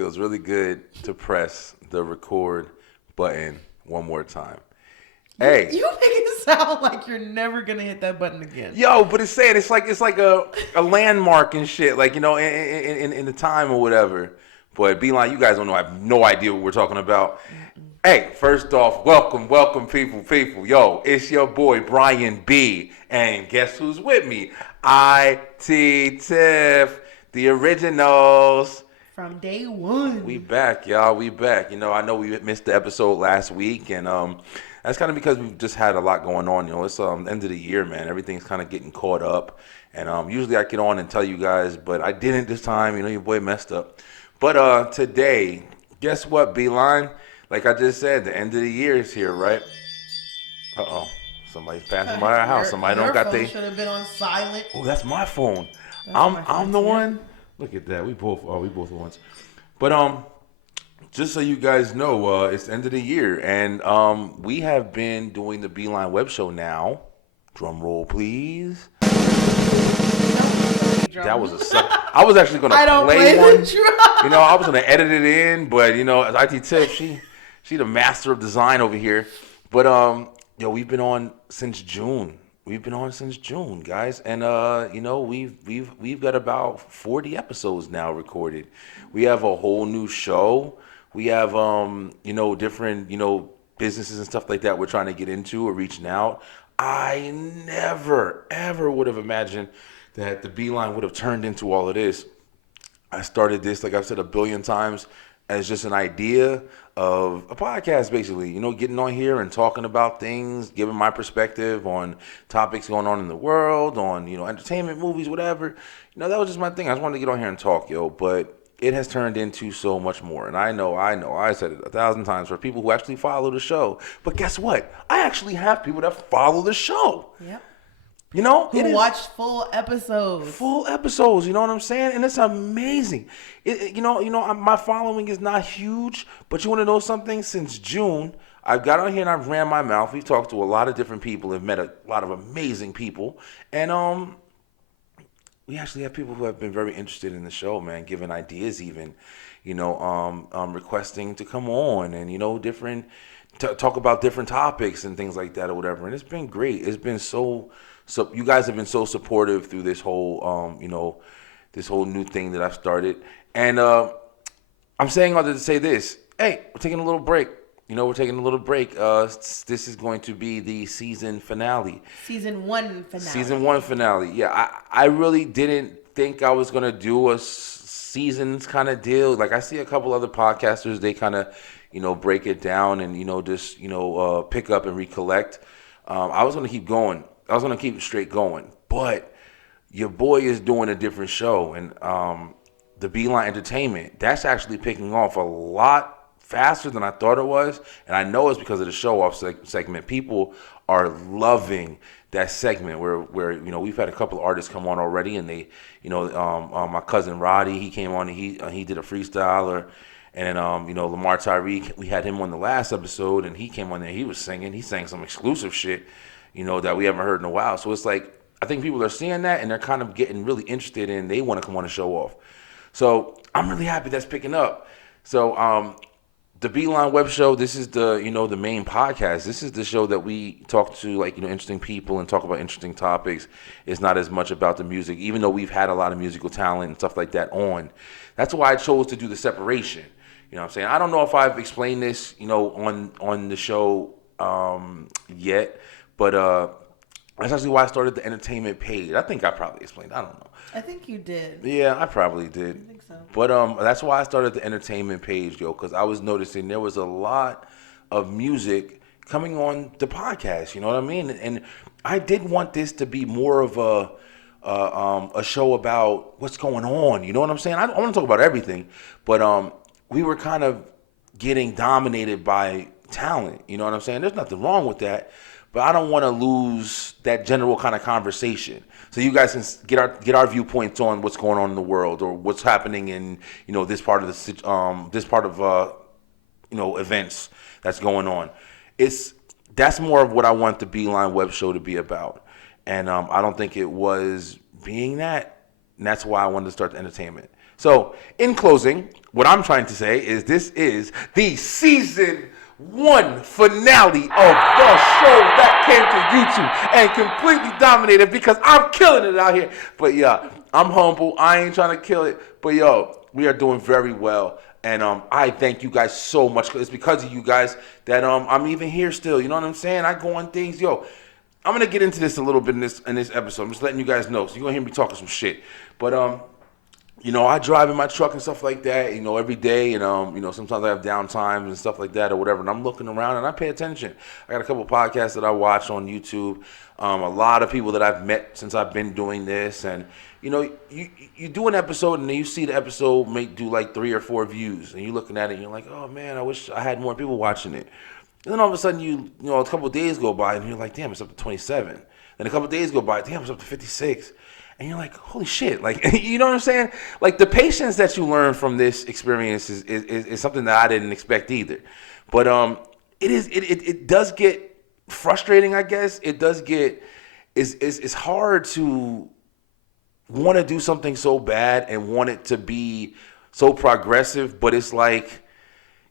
feels really good to press the record button one more time. Hey, You make it sound like you're never gonna hit that button again. yo, but it's saying it's like a landmark and shit, like in the time or whatever. But Beeline, you guys don't know. I have no idea what we're talking about. Hey, first off, welcome, people. Yo, it's your boy Brian B, and guess who's with me? Tiff, the originals. From day one. We back, y'all. We back. I know we missed the episode last week, and that's kind of because we've just had a lot going on. It's end of the year, man. Everything's kind of getting caught up, and usually I get on and tell you guys, but I didn't this time. Your boy messed up. But today, guess what, Beeline? Like I just said, the end of the year is here, right? Somebody's passing by our house. Somebody don't got phone should have been on silent. Oh, that's my phone. I'm the one. Look at that. We both the ones. But just so you guys know, it's the end of the year, and we have been doing the Beeline Web Show now. Drum roll, please. That was I was actually gonna play one. I was gonna edit it in, but as IT Tiff, she the master of design over here. But we've been on since June. Guys, and we've got about 40 episodes now recorded. We have a whole new show. We have different businesses and stuff like that we're trying to get into or reaching out. I never ever would have imagined that the Beeline would have turned into all of this. I started this, like I've said a billion times, as just an idea of a podcast, basically, getting on here and talking about things, giving my perspective on topics going on in the world, on, entertainment, movies, whatever. That was just my thing. I just wanted to get on here and talk, but it has turned into so much more. And I know, I said it 1,000 times for people who actually follow the show. But guess what? I actually have people that follow the show. Yep. Who watched full episodes. You know what I'm saying? And it's amazing. My following is not huge, but you want to know something? Since June, I've got on here and I've ran my mouth. We've talked to a lot of different people, have met a lot of amazing people, and we actually have people who have been very interested in the show, man, giving ideas even, requesting to come on and, different, talk about different topics and things like that or whatever. And it's been great. It's been so you guys have been so supportive through this whole, this whole new thing that I've started. And I'm saying all that to say this. Hey, we're taking a little break. This is going to be the season finale. Season one finale. Yeah, I really didn't think I was going to do a seasons kind of deal. Like, I see a couple other podcasters, they kind of, break it down and, just, pick up and recollect. I was going to keep going. I was going to keep it straight going. But your boy is doing a different show. And the Beeline Entertainment, that's actually picking off a lot faster than I thought it was. And I know it's because of the show-off segment. People are loving that segment where we've had a couple of artists come on already. And they, my cousin Roddy, he came on and he did a freestyler. And then, Lamar Tyree, we had him on the last episode, and he came on there. He was singing. He sang some exclusive shit, that we haven't heard in a while. So it's like, I think people are seeing that, and they're kind of getting really interested in, they want to come on and show off. So I'm really happy that's picking up. So the Beeline Web Show, this is the, the main podcast. This is the show that we talk to, interesting people and talk about interesting topics. It's not as much about the music, even though we've had a lot of musical talent and stuff like that on. That's why I chose to do the separation. You know what I'm saying? I don't know if I've explained this, on the show yet, but that's actually why I started the entertainment page. I think I probably explained. I don't know. I think you did. Yeah, I probably did. I think so. But that's why I started the entertainment page, because I was noticing there was a lot of music coming on the podcast. You know what I mean? And I did want this to be more of a show about what's going on. You know what I'm saying? I want to talk about everything, but we were kind of getting dominated by talent. You know what I'm saying? There's nothing wrong with that, but I don't want to lose that general kind of conversation. So you guys can get our viewpoints on what's going on in the world or what's happening in this part of events that's going on. That's more of what I want the Beeline Web Show to be about, and I don't think it was being that, and that's why I wanted to start the entertainment. So, in closing, what I'm trying to say is this is the season 1 finale of the show that came to YouTube and completely dominated because I'm killing it out here. But yeah, I'm humble. I ain't trying to kill it. But yo, we are doing very well. And I thank you guys so much. It's because of you guys that I'm even here still. You know what I'm saying? I go on things. Yo, I'm gonna get into this a little bit in this episode. I'm just letting you guys know. So you're gonna hear me talking some shit. But I drive in my truck and stuff like that, every day, and sometimes I have downtimes and stuff like that or whatever, and I'm looking around and I pay attention. I got a couple podcasts that I watch on YouTube, a lot of people that I've met since I've been doing this, and you do an episode and then you see the episode do like 3 or 4 views, and you're looking at it and you're like, oh man, I wish I had more people watching it. And then all of a sudden a couple of days go by and you're like, damn, it's up to 27. Then a couple of days go by, damn, it's up to 56. And you're like, holy shit, like, you know what I'm saying? Like, the patience that you learn from this experience is something that I didn't expect either. But it does get frustrating, I guess. It does get, it's hard to want to do something so bad and want it to be so progressive, but it's like,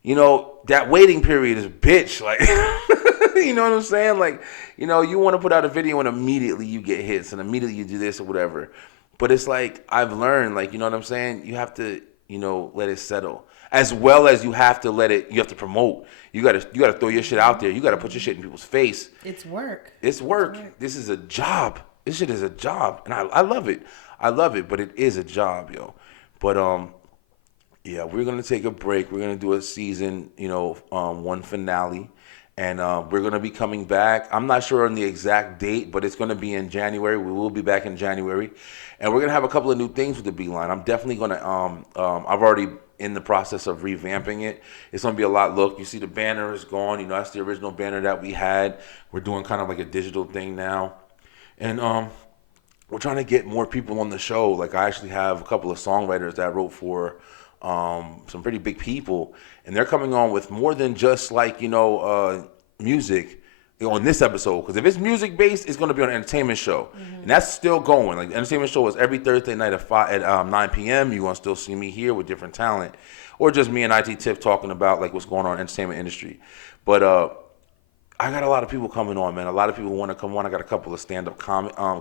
that waiting period is bitch. Like, you know what I'm saying? Like, you want to put out a video and immediately you get hits and immediately you do this or whatever. But it's like, I've learned, like, you know what I'm saying? You have to, let it settle. As well as you have to promote. You gotta throw your shit out there. You gotta put your shit in people's face. It's work. It's work. This is a job. This shit is a job. And I love it. I love it, but it is a job, yo. But, yeah, we're going to take a break. We're going to do a season, 1 finale. And we're going to be coming back. I'm not sure on the exact date, but it's going to be in January. We will be back in January. And we're going to have a couple of new things with the Beeline. I'm definitely going to, I've already in the process of revamping it. It's going to be a lot. Look, you see the banner is gone. That's the original banner that we had. We're doing kind of like a digital thing now. And we're trying to get more people on the show. Like, I actually have a couple of songwriters that wrote for some pretty big people, and they're coming on with more than just like music on this episode. Because if it's music based, it's going to be on an entertainment show, and that's still going. Like, the entertainment show is every Thursday night at 9 p.m. You're going to still see me here with different talent, or just me and IT Tiff talking about like what's going on in the entertainment industry. But I got a lot of people coming on, man. A lot of people want to come on. I got a couple of stand-up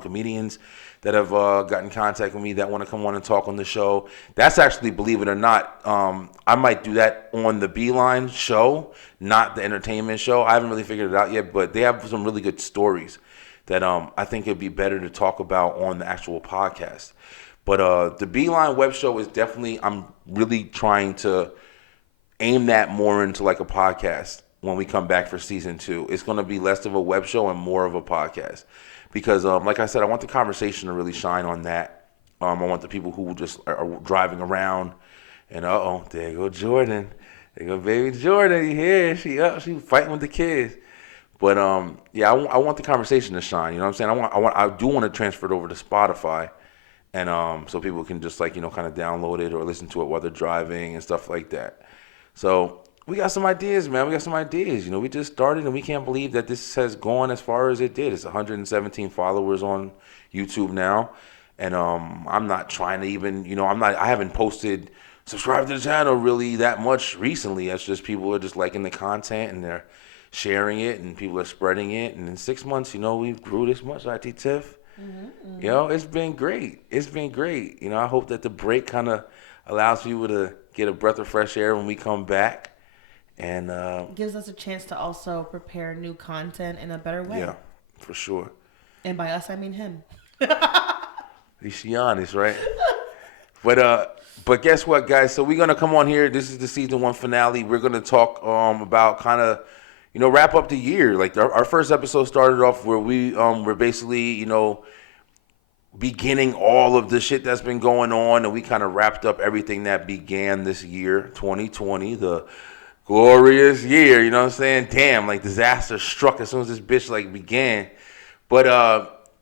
comedians that have gotten in contact with me that want to come on and talk on the show. That's actually, believe it or not, I might do that on the Beeline show, not the entertainment show. I haven't really figured it out yet, but they have some really good stories that I think it'd be better to talk about on the actual podcast. But the Beeline Web Show is definitely, I'm really trying to aim that more into like a podcast. When we come back for season 2, it's going to be less of a web show and more of a podcast, because like I said, I want the conversation to really shine on that. I want the people who just are driving around and there go Jordan, there go baby Jordan. You hear she fighting with the kids. But yeah, I want the conversation to shine. You know what I'm saying? I do want to transfer it over to Spotify, and so people can just like kind of download it or listen to it while they're driving and stuff like that. So we got some ideas, man. We got some ideas. We just started, and we can't believe that this has gone as far as it did. It's 117 followers on YouTube now, and I'm not trying to even, I haven't posted subscribe to the channel really that much recently. It's just people are just liking the content and they're sharing it, and people are spreading it. And in 6 months, we've grew this much. IT Tiff, it's been great. It's been great. I hope that the break kind of allows people to get a breath of fresh air when we come back. And gives us a chance to also prepare new content in a better way. Yeah, for sure. And by us, I mean him. He's honest, right? But guess what, guys? So we're gonna come on here. This is the season 1 finale. We're gonna talk about kind of wrap up the year. Like our first episode started off where we were basically beginning all of the shit that's been going on, and we kind of wrapped up everything that began this year, 2020, the glorious year, you know what I'm saying? Damn, like disaster struck as soon as this bitch began. But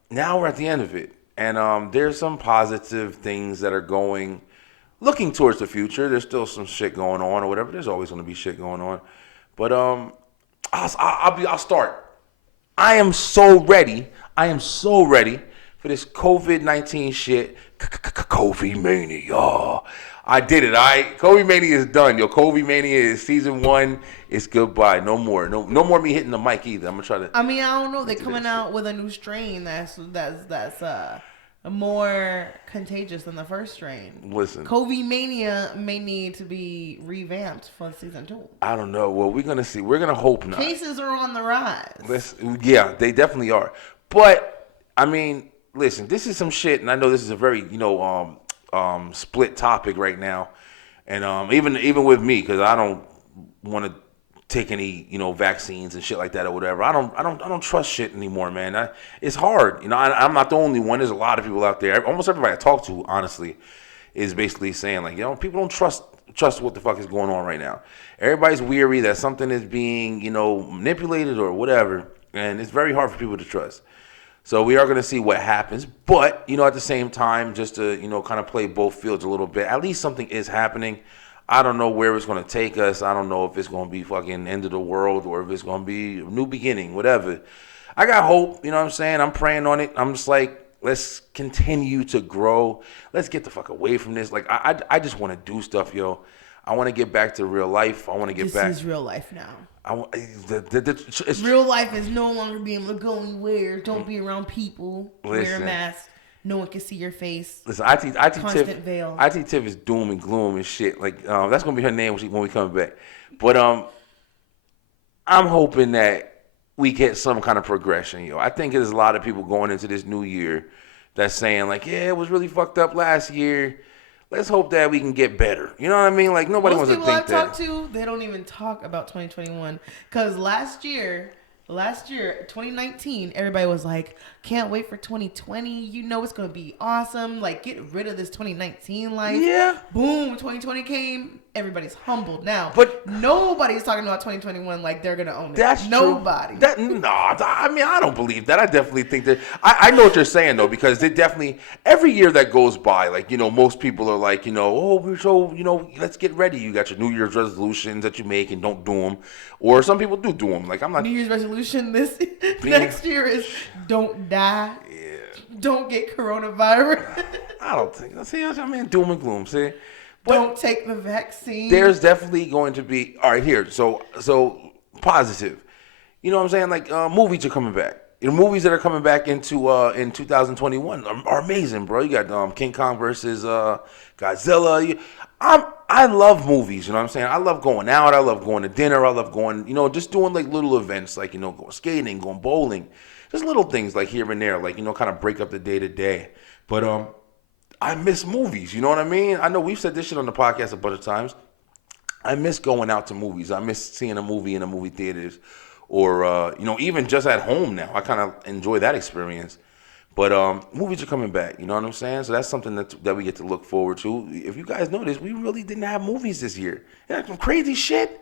now we're at the end of it. And there's some positive things that are looking towards the future. There's still some shit going on or whatever. There's always going to be shit going on. But I'll start. I am so ready for for this COVID-19 shit. COVID mania. I did it. COVID mania is done. Yo, COVID mania is season 1. It's goodbye. No more. No more me hitting the mic either. I'm gonna try to. I mean, I don't know. They're coming out with a new strain that's more contagious than the first strain. Listen, COVID mania may need to be revamped for season 2. I don't know. Well, we're gonna see. We're gonna hope not. Cases are on the rise. Yeah, they definitely are. But I mean, listen, this is some shit, and I know this is a very split topic right now, and even with me, because I don't want to take any vaccines and shit like that or whatever. I don't trust shit anymore, man. It's hard. I'm not the only one. There's a lot of people out there. Almost everybody I talk to, honestly, is basically saying like, people don't trust what the fuck is going on right now. Everybody's weary that something is being manipulated or whatever, and it's very hard for people to trust. So we are going to see what happens, but at the same time, just to kind of play both fields a little bit. At least something is happening. I don't know where it's going to take us. I don't know if it's going to be fucking end of the world or if it's going to be a new beginning, whatever. I got hope, you know what I'm saying? I'm praying on it. I'm just like, let's continue to grow. Let's get the fuck away from this. Like, I just want to do stuff, yo. I want to get back to real life. I want to get back. This is real life now. It's real life is no longer being able to go anywhere. Don't be around people. Wear a mask. No one can see your face. Listen, I teach Constant veil. I teach Tiff is doom and gloom and shit. Like that's gonna be her name when we come back. But I'm hoping that we get some kind of progression, yo. I think there's a lot of people going into this new year that's saying like, yeah, it was really fucked up last year. Let's hope that we can get better. You know what I mean? Like nobody wants to think that. Most people I've talked to, they don't even talk about 2021 because last year, 2019, everybody was like, can't wait for 2020. It's going to be awesome. Like, get rid of this 2019 life. Yeah. Boom, 2020 came. Everybody's humbled now. But nobody's talking about 2021 like they're going to own it. That's nobody. True. I mean, I don't believe that. I definitely think that. I know what you're saying, though, because it definitely, every year that goes by, like, most people are like, oh, we're so, let's get ready. You got your New Year's resolutions that you make and don't do them. Or some people do them. Like, I'm not. New Year's resolution next year is don't die. Yeah. Don't get coronavirus. I don't think. See, I mean, doom and gloom. See, but don't take the vaccine. There's definitely going to be. All right, here. So positive. You know what I'm saying? Like movies are coming back. Movies that are coming back into in 2021 are amazing, bro. You got King Kong versus Godzilla. I love movies, you know what I'm saying? I love going out. I love going to dinner. I love going, just doing like little events, like, going skating, going bowling. Just little things like here and there, like, kind of break up the day to day. But I miss movies, you know what I mean? I know we've said this shit on the podcast a bunch of times. I miss going out to movies. I miss seeing a movie in the movie theaters or, even just at home now. I kind of enjoy that experience. But movies are coming back, you know what I'm saying? So that's something that we get to look forward to. If you guys notice, we really didn't have movies this year. Yeah, some crazy shit.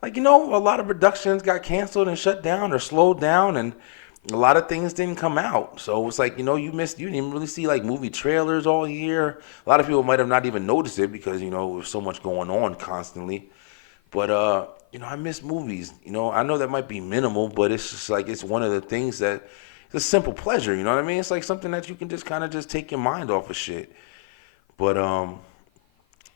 Like, a lot of productions got canceled and shut down or slowed down, and a lot of things didn't come out. So it's like, you didn't even really see like movie trailers all year. A lot of people might have not even noticed it because, there's so much going on constantly. But, I miss movies. I know that might be minimal, but it's just like, it's one of the things that, it's a simple pleasure, you know what I mean? It's like something that you can just kind of just take your mind off of shit. But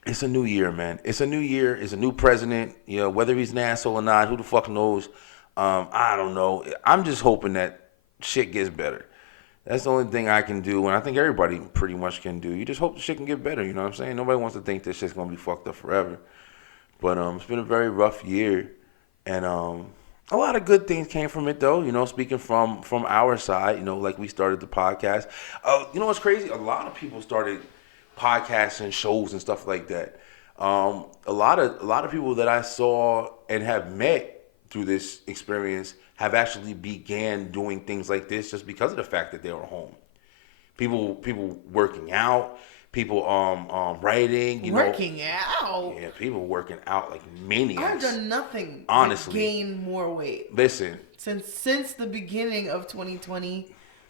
it's a new year, man. It's a new year. It's a new president. Whether he's an asshole or not, who the fuck knows? I don't know. I'm just hoping that shit gets better. That's the only thing I can do, and I think everybody pretty much can do. You just hope the shit can get better, you know what I'm saying? Nobody wants to think this shit's going to be fucked up forever. But it's been a very rough year, and a lot of good things came from it, though. Speaking from our side, like we started the podcast. What's crazy? A lot of people started podcasts and shows and stuff like that. A lot of people that I saw and have met through this experience have actually began doing things like this just because of the fact that they were home. People working out. People writing, working out. Yeah, people working out like maniacs. I've done nothing. Honestly, to gain more weight. Listen, since the beginning of 2020,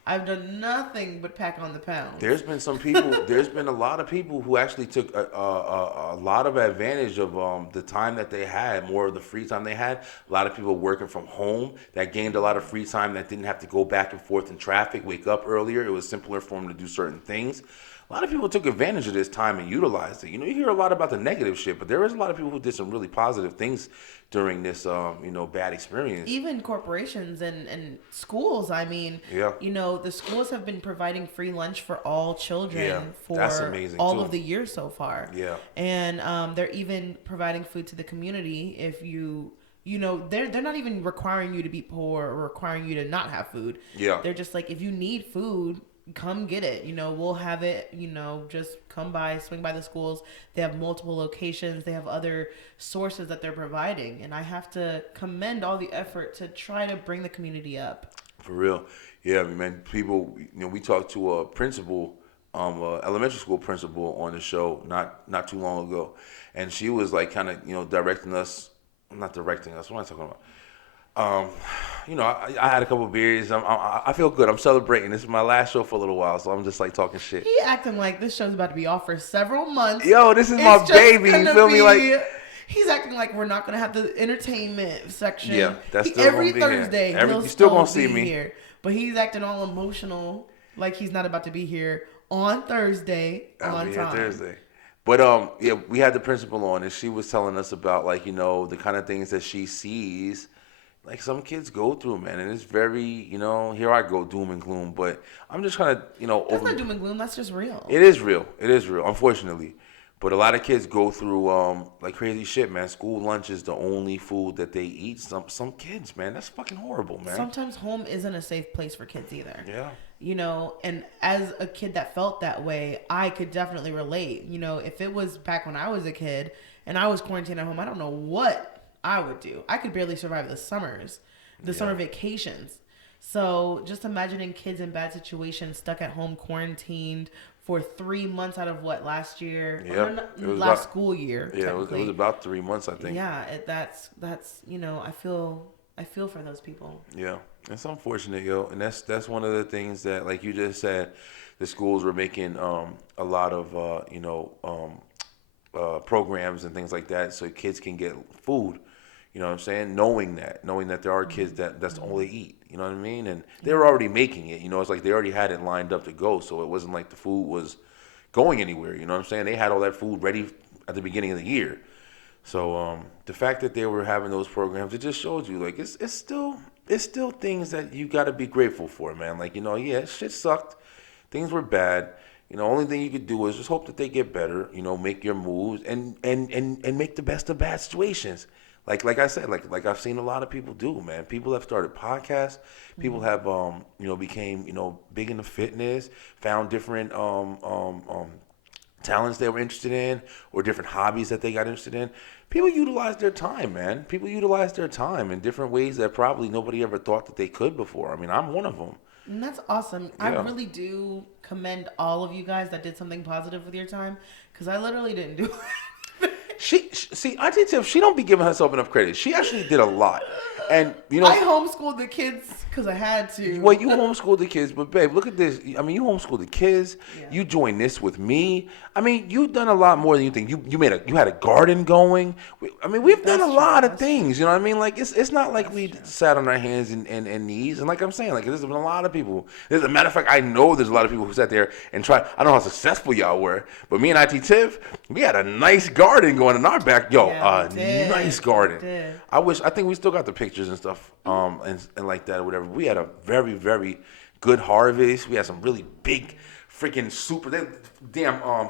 I've done nothing but pack on the pounds. There's been some people. There's been a lot of people who actually took a lot of advantage of the time that they had, more of the free time they had. A lot of people working from home that gained a lot of free time that didn't have to go back and forth in traffic, wake up earlier. It was simpler for them to do certain things. A lot of people took advantage of this time and utilized it. You know, you hear a lot about the negative shit, but there is a lot of people who did some really positive things during this, bad experience. Even corporations and schools. I mean, Yeah. the schools have been providing free lunch for all children Yeah, for that's amazing, all too. of the year so far. Yeah. And they're even providing food to the community if they're not even requiring you to be poor or requiring you to not have food. Yeah. They're just like, if you need food, come get it. We'll have it. Just come by, swing by the schools. They have multiple locations. They have other sources that they're providing. And I have to commend all the effort to try to bring the community up. For real. Yeah, man, people, we talked to a principal, elementary school principal on the show not too long ago. And she was like kind of, directing us, not directing us, what am I talking about? I had a couple of beers. I feel good. I'm celebrating. This is my last show for a little while, so I'm just like talking shit. He acting like this show's about to be off for several months. Yo, this is my baby. You feel me? Like, he's acting like we're not gonna have the entertainment section. Yeah, that's still every gonna be here. Thursday. You He'll still gonna see be me here, but he's acting all emotional, like he's not about to be here on Thursday I'll on be here time. Thursday. But we had the principal on, and she was telling us about the kind of things that she sees. Like some kids go through, man, and it's very, here I go, doom and gloom. But I'm just kind of, That's not doom and gloom. That's just real. It is real. It is real, unfortunately. But a lot of kids go through like crazy shit, man. School lunch is the only food that they eat. Some kids, man, that's fucking horrible, man. Sometimes home isn't a safe place for kids either. Yeah. And as a kid that felt that way, I could definitely relate. If it was back when I was a kid and I was quarantined at home, I don't know what I would do. I could barely survive the summers, summer vacations. So just imagining kids in bad situations, stuck at home, quarantined for 3 months out of last year? Yeah, last school year. Yeah, it was about 3 months, I think. Yeah, that's I feel for those people. Yeah, it's unfortunate, yo, and that's one of the things that, like you just said, the schools were making a lot of programs and things like that so kids can get food. You know what I'm saying? Knowing that there are kids that's all they eat. You know what I mean? And they were already making it. It's like they already had it lined up to go. So it wasn't like the food was going anywhere. You know what I'm saying? They had all that food ready at the beginning of the year. So the fact that they were having those programs, it just shows you like it's still things that you got to be grateful for, man. Like shit sucked, things were bad. Only thing you could do is just hope that they get better. Make your moves and make the best of bad situations. Like I said, like I've seen a lot of people do, man. People have started podcasts. People have became big into fitness, found different talents they were interested in, or different hobbies that they got interested in. People utilize their time, man. People utilize their time in different ways that probably nobody ever thought that they could before. I mean, I'm one of them. And that's awesome. Yeah. I really do commend all of you guys that did something positive with your time, because I literally didn't do it. I did Tiff. She don't be giving herself enough credit. She actually did a lot, and I homeschooled the kids because I had to. Well, you homeschooled the kids, but babe, look at this. I mean, you homeschooled the kids. Yeah. You joined this with me. I mean, you've done a lot more than you think. You had a garden going. We've done a lot of things. You know what I mean? Like it's not like we sat on our hands and knees. And like I'm saying, like there's been a lot of people. There's a matter of fact, I know there's a lot of people who sat there and tried. I don't know how successful y'all were, but me and IT Tiff, we had a nice garden going in our back. Nice garden. I think we still got the pictures and stuff, and like that or whatever. We had a very, very good harvest. We had some really big, freaking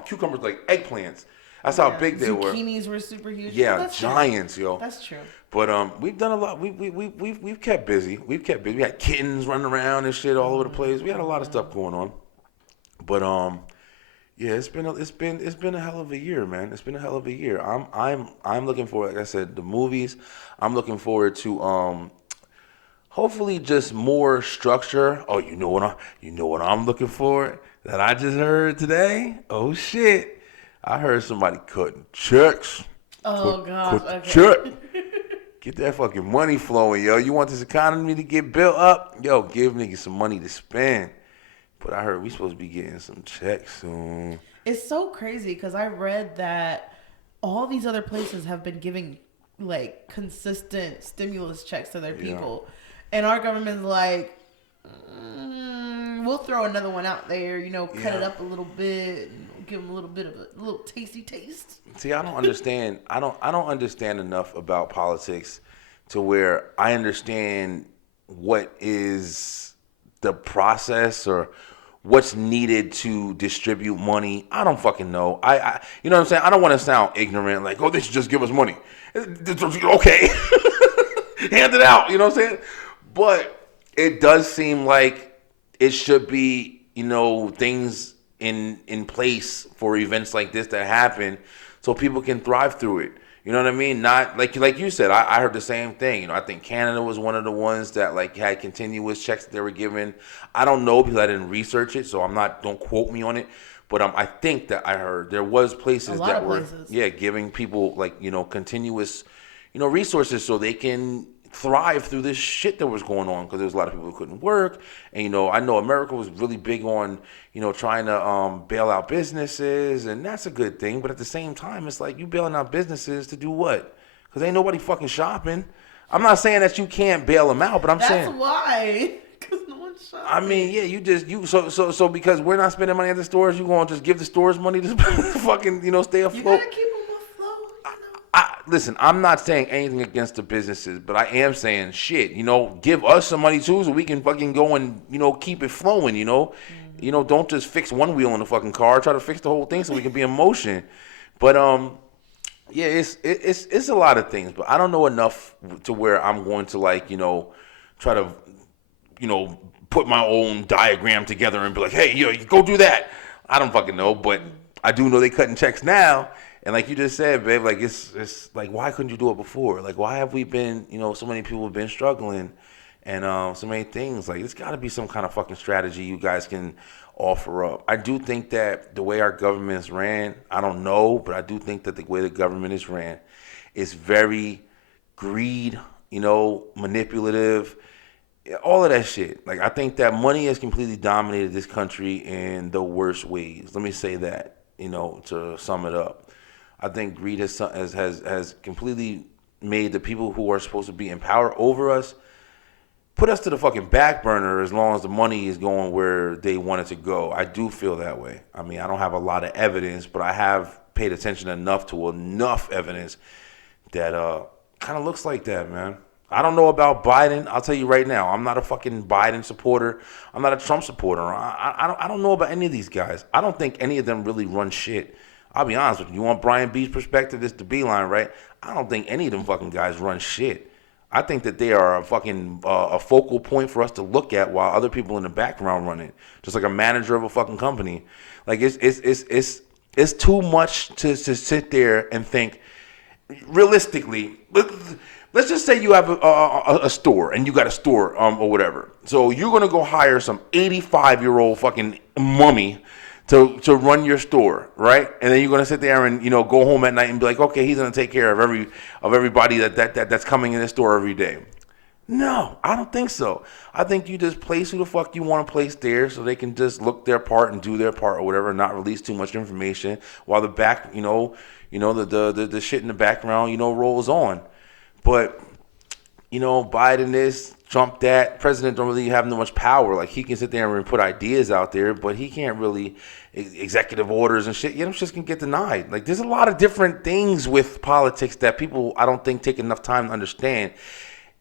cucumbers like eggplants. That's how big they were. Zucchinis were super huge. Yeah, That's giants, true. yo. That's true. But we've done a lot. We've kept busy. We had kittens running around and shit all over the place. We had a lot of stuff going on. But yeah, it's been a hell of a year, man. It's been a hell of a year. I'm looking forward, like I said, the movies. I'm looking forward to hopefully just more structure. Oh, you know what I'm looking for that I just heard today? Oh shit. I heard somebody cutting checks. Oh gosh, okay. Check. Get that fucking money flowing, yo. You want this economy to get built up? Yo, give niggas some money to spend. But I heard we supposed to be getting some checks soon. It's so crazy because I read that all these other places have been giving like consistent stimulus checks to their people, and our government's like, we'll throw another one out there, cut it up a little bit, and give them a little bit of a little tasty taste. See, I don't understand. I don't understand enough about politics to where I understand what is the process or what's needed to distribute money. I don't fucking know. I you know what I'm saying? I don't want to sound ignorant, like, oh, they should just give us money. Okay. Hand it out, you know what I'm saying? But it does seem like it should be, things in place for events like this that happen so people can thrive through it. You know what I mean? Not like you said. I heard the same thing. I think Canada was one of the ones that like had continuous checks that they were given. I don't know because I didn't research it, so I'm not. Don't quote me on it. But I think that I heard there was places that were giving people like continuous resources so they can thrive through this shit that was going on because there was a lot of people who couldn't work. And I know America was really big on trying to bail out businesses, and that's a good thing. But at the same time, it's like you bailing out businesses to do what? Because ain't nobody fucking shopping. I'm not saying that you can't bail them out, but I'm saying that's why. Because no one's shopping. I mean, yeah, so because we're not spending money at the stores, you gonna just give the stores money to fucking stay afloat. You gotta keep them afloat. Listen, I'm not saying anything against the businesses, but I am saying shit. Give us some money too, so we can fucking go and keep it flowing. Don't just fix one wheel in the fucking car. Try to fix the whole thing so we can be in motion. But yeah, it's a lot of things, but I don't know enough to where I'm going to try to put my own diagram together and be like, hey, you go do that. I don't fucking know, but I do know they cutting checks now. And like you just said, babe, like it's like, why couldn't you do it before? Like, why have we been, so many people have been struggling and so many things. Like, it's got to be some kind of fucking strategy you guys can offer up. I do think that the way our government is ran, I don't know, but I do think that the way the government is ran is very greed, manipulative, all of that shit. Like, I think that money has completely dominated this country in the worst ways. Let me say that, to sum it up. I think greed has completely made the people who are supposed to be in power over us put us to the fucking back burner as long as the money is going where they want it to go. I do feel that way. I mean, I don't have a lot of evidence, but I have paid attention enough evidence that kind of looks like that, man. I don't know about Biden. I'll tell you right now, I'm not a fucking Biden supporter. I'm not a Trump supporter. I don't know about any of these guys. I don't think any of them really run shit. I'll be honest with you. You want Brian B's perspective? This is the Beeline, right? I don't think any of them fucking guys run shit. I think that they are a fucking a focal point for us to look at while other people in the background run it, just like a manager of a fucking company. Like it's too much to sit there and think. Realistically, let's just say you have a store and you got a store or whatever. So you're gonna go hire some 85-year-old fucking mummy to run your store, right? And then you're gonna sit there and go home at night and be like, okay, he's gonna take care of everybody that's coming in the store every day. No, I don't think so. I think you just place who the fuck you want to place there so they can just look their part and do their part or whatever, and not release too much information while the back, the shit in the background, rolls on. But, Biden this, Trump that, president don't really have no much power. Like, he can sit there and put ideas out there, but he can't really executive orders and shit. Them shits can get denied. Like, there's a lot of different things with politics that people, I don't think, take enough time to understand.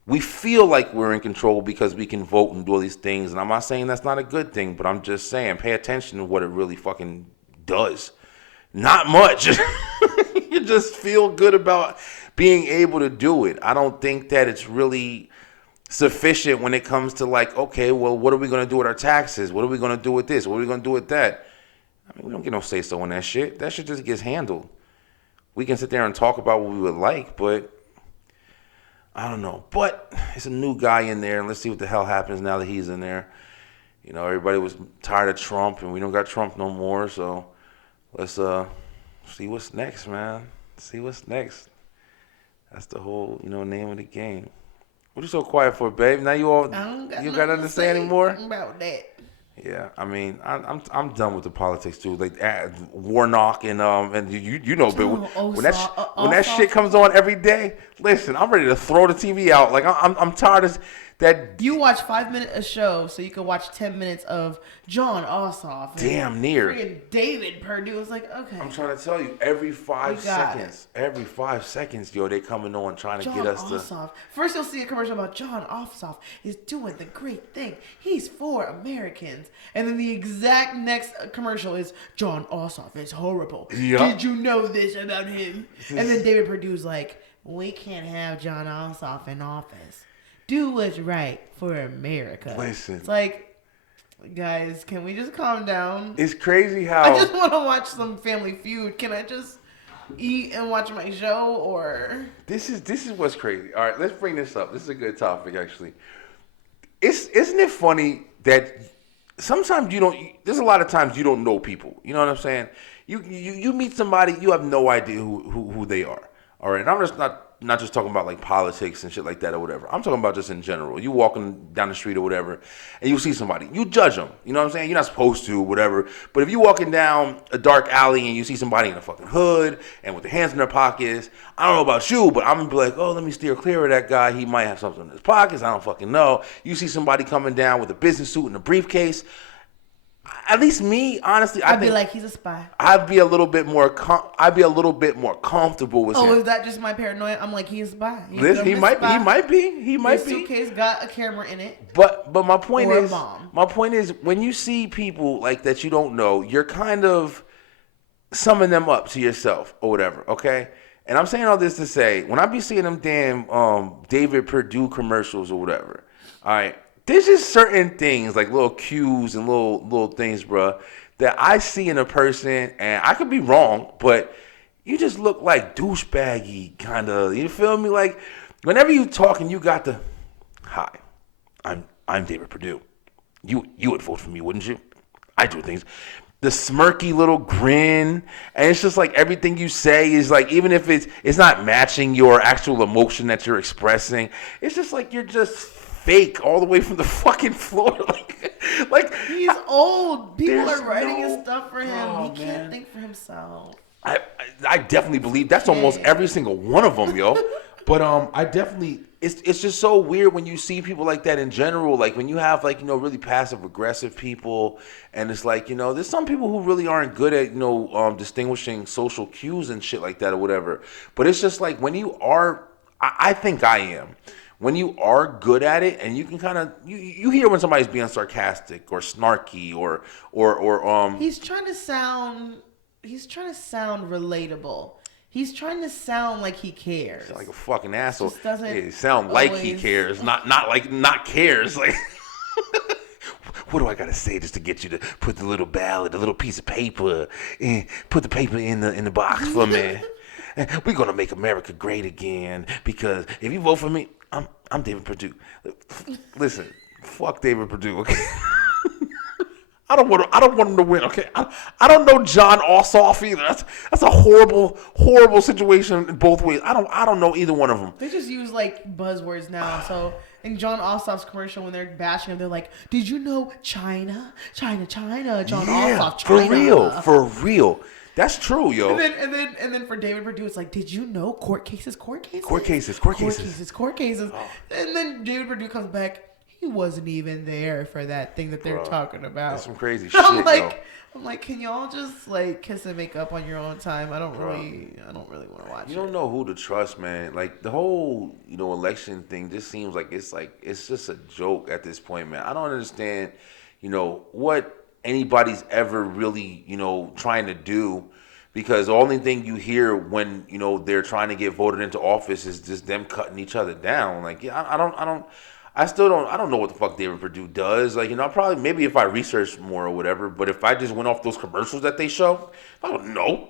We feel like we're in control because we can vote and do all these things. And I'm not saying that's not a good thing, but I'm just saying pay attention to what it really fucking does. Not much. You just feel good about being able to do it. I don't think that it's really sufficient when it comes to like, okay, well, what are we going to do with our taxes? What are we going to do with this? What are we going to do with that? I mean, we don't get no say-so on that shit. That shit just gets handled. We can sit there and talk about what we would like, but I don't know. But it's a new guy in there, and let's see what the hell happens now that he's in there. Everybody was tired of Trump, and we don't got Trump no more, so let's see what's next, man. See what's next. That's the whole, name of the game. What you so quiet for, babe? Now you got nothing to say anymore? About that. Yeah, I mean, I'm done with the politics too. Like Warnock and you know, but Oh, when that shit comes on every day, listen, I'm ready to throw the TV out. Like I'm tired of that. You watch 5 minutes a show, so you can watch 10 minutes of John Ossoff. And Damn near. Friggin' David Perdue. It's like, okay. I'm trying to tell you, every 5 seconds, yo, they coming on trying to John get us Ossoff. First, you'll see a commercial about John Ossoff is doing the great thing. He's for Americans. And then the exact next commercial is John Ossoff is horrible. Yep. Did you know this about him? And then David Perdue's like, we can't have John Ossoff in office. Do what's right for America. Listen. It's like, guys, can we just calm down? It's crazy how I just want to watch some Family Feud. Can I just eat and watch my show, or this is what's crazy. All right, let's bring this up. This is a good topic, actually. Isn't it funny that sometimes you don't? There's a lot of times you don't know people. You know what I'm saying? You meet somebody, you have no idea who they are. All right, and I'm just not just talking about like politics and shit like that or whatever. I'm talking about just in general. You walking down the street or whatever, and you see somebody, you judge them. You know what I'm saying? You're not supposed to, whatever. But if you walking down a dark alley and you see somebody in a fucking hood and with their hands in their pockets, I don't know about you, but I'm gonna be like, oh, let me steer clear of that guy. He might have something in his pockets. I don't fucking know. You see somebody coming down with a business suit and a briefcase. At least me, honestly, I'd be like, he's a spy. I'd be a little bit more comfortable with him. Oh, is that just my paranoia? I'm like, he's a spy. He might be. His suitcase got a camera in it. But my point Or a is, bomb. when you see people like that you don't know, you're kind of summing them up to yourself or whatever. Okay. And I'm saying all this to say, when I be seeing them damn David Perdue commercials or whatever, all right. There's just certain things, like little cues and little things, bro, that I see in a person, and I could be wrong, but you just look like douchebaggy, kind of. You feel me? Like, whenever you talking, you got the, hi, I'm David Perdue. You would vote for me, wouldn't you? I do things. The smirky little grin, and it's just like everything you say is like, even if it's not matching your actual emotion that you're expressing, it's just like you're just fake all the way from the fucking floor. like he's old. People are writing his stuff for him. He can't think for himself. I definitely believe that's almost every single one of them, yo. But I definitely, it's just so weird when you see people like that in general. Like when you have like, really passive aggressive people, and it's like, there's some people who really aren't good at distinguishing social cues and shit like that or whatever. But it's just like when you are, I think I am. When you are good at it, and you can kind of you hear when somebody's being sarcastic or snarky or he's trying to sound relatable. He's trying to sound like he cares. Like a fucking asshole. Just doesn't it sound like he cares, not cares. Like, what do I gotta say just to get you to put the little ballot, the little piece of paper, put the paper in the box for me? We're gonna make America great again, because if you vote for me, I'm David Perdue. Listen, fuck David Perdue. Okay, I don't want him to win. Okay, I don't know John Ossoff either. That's a horrible situation in both ways. I don't know either one of them. They just use like buzzwords now. So in John Ossoff's commercial, when they're bashing him, they're like, "Did you know China? John Ossoff, China." For real. That's true, yo. And then for David Perdue, it's like, did you know court cases? Oh. And then David Perdue comes back. He wasn't even there for that thing that they're talking about. That's some crazy shit, I'm like, can y'all just like kiss and make up on your own time? I don't really want to watch it. You don't know who to trust, man. Like the whole, election thing just seems like it's just a joke at this point, man. I don't understand, what anybody's ever really, trying to do, because the only thing you hear when, they're trying to get voted into office is just them cutting each other down. Like, yeah, I don't know what the fuck David Perdue does. Like, probably maybe if I research more or whatever, but if I just went off those commercials that they show, I don't know.